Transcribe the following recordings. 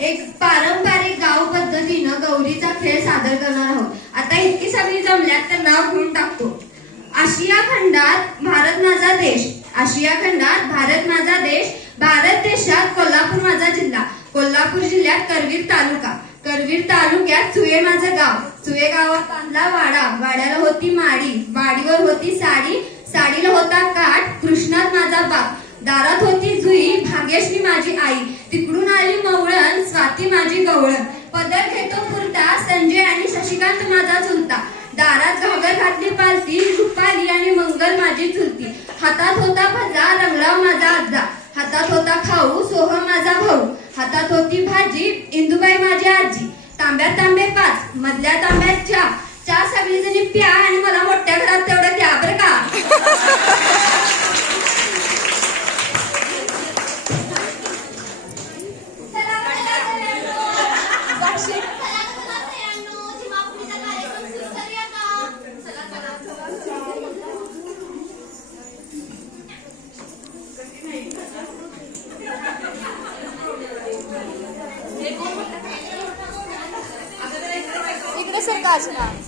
एक पारंपरिक गाव पद्धतीनं गौरीचा खेळ सादर करणार आहोत. आता इतकी सगळी जमल्यात तर नाव घेऊन टाकतो. आशिया खंडात भारत माझा देश, आशिया खंडात भारत माझा देश, भारत देशात कोल्हापूर माझा जिल्हा, कोल्हापूर जिल्ह्यात करवीर तालुका, करवीर तालुक्यात चुये माझं गाव, चुये गावात बांधला वाडा, वाड्याला होती माडी, वाडीवर होती साडी, साडीला होता काठ, कृष्णात माझा बाप, दारात होती जुई, भाग्यश्री माझी आई, तिकडून आली मवळण, स्वाती माझी गवळण, पदर घेतो पुरता, संजय आणि शशिकांत माझा चुलता, दारात घागर घातली पालती, रुपाली आणि मंगल माझी चुलती, हातात होता भजा, रंगराव माझा आजा, हातात होता खाऊ, सोहम माझा भाऊ, हातात होती भाजी, इंदुबाई माझी आजी, तांब्यात तांबे 5, मधल्या तांब्यात चहा सगळी जणी प्या आणि मला मोठ्या घरात तेवढं द्या बरं का. इकडे सरका असणार.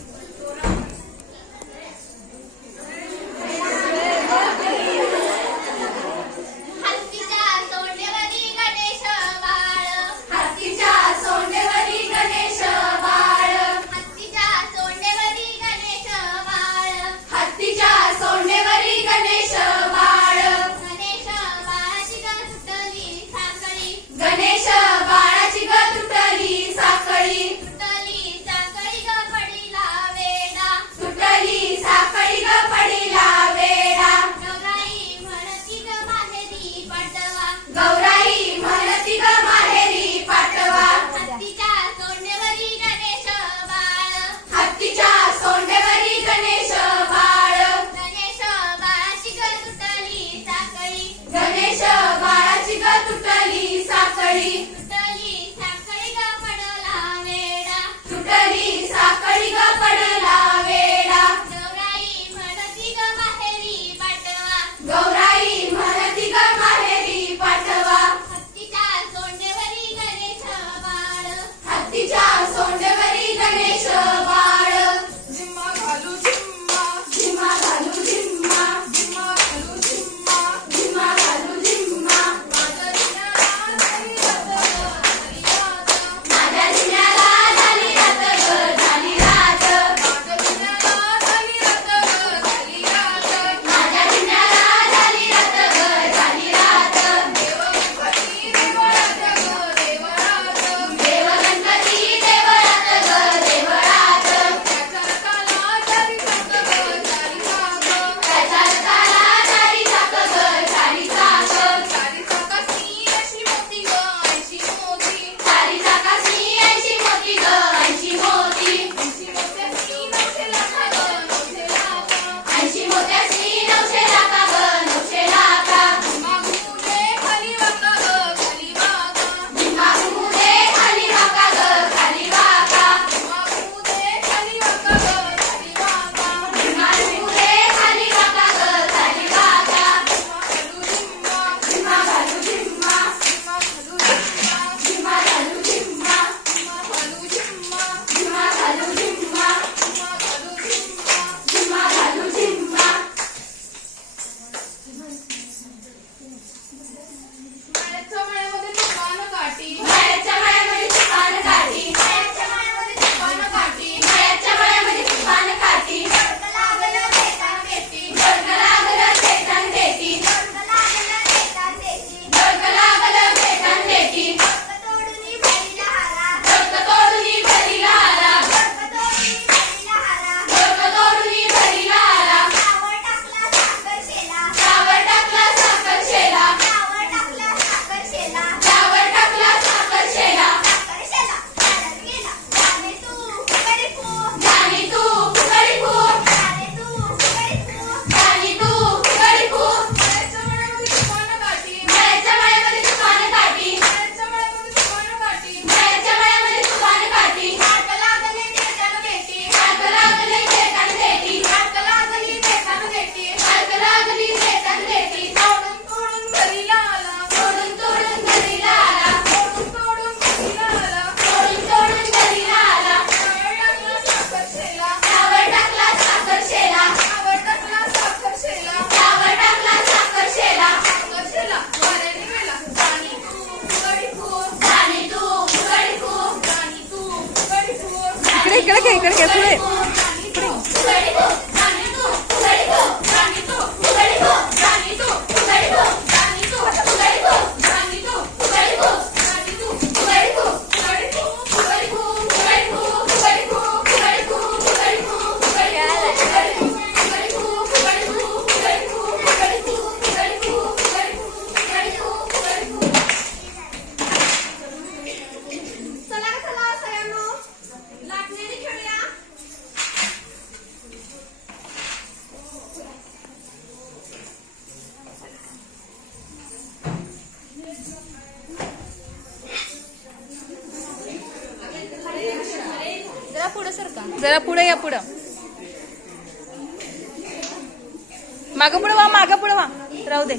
इकडे घे पुढे जरा पुढे सरका. जरा पुढे या पुढं मागं पुढं वा राहू दे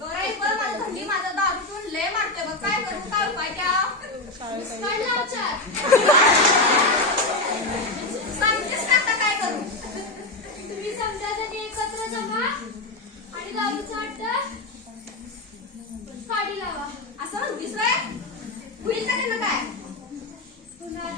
गौराई पण माझा थंडी माझा दारू पिऊन लय मारते बघ काय करू काय उपाय त्या सांगतेस का आता काय करू तुम्ही समजा जणी एकत्र जमा आणि दारूचा अड्डा काढी लावा असं म्हणतीस रे होईल का त्यानं काय पुन्हा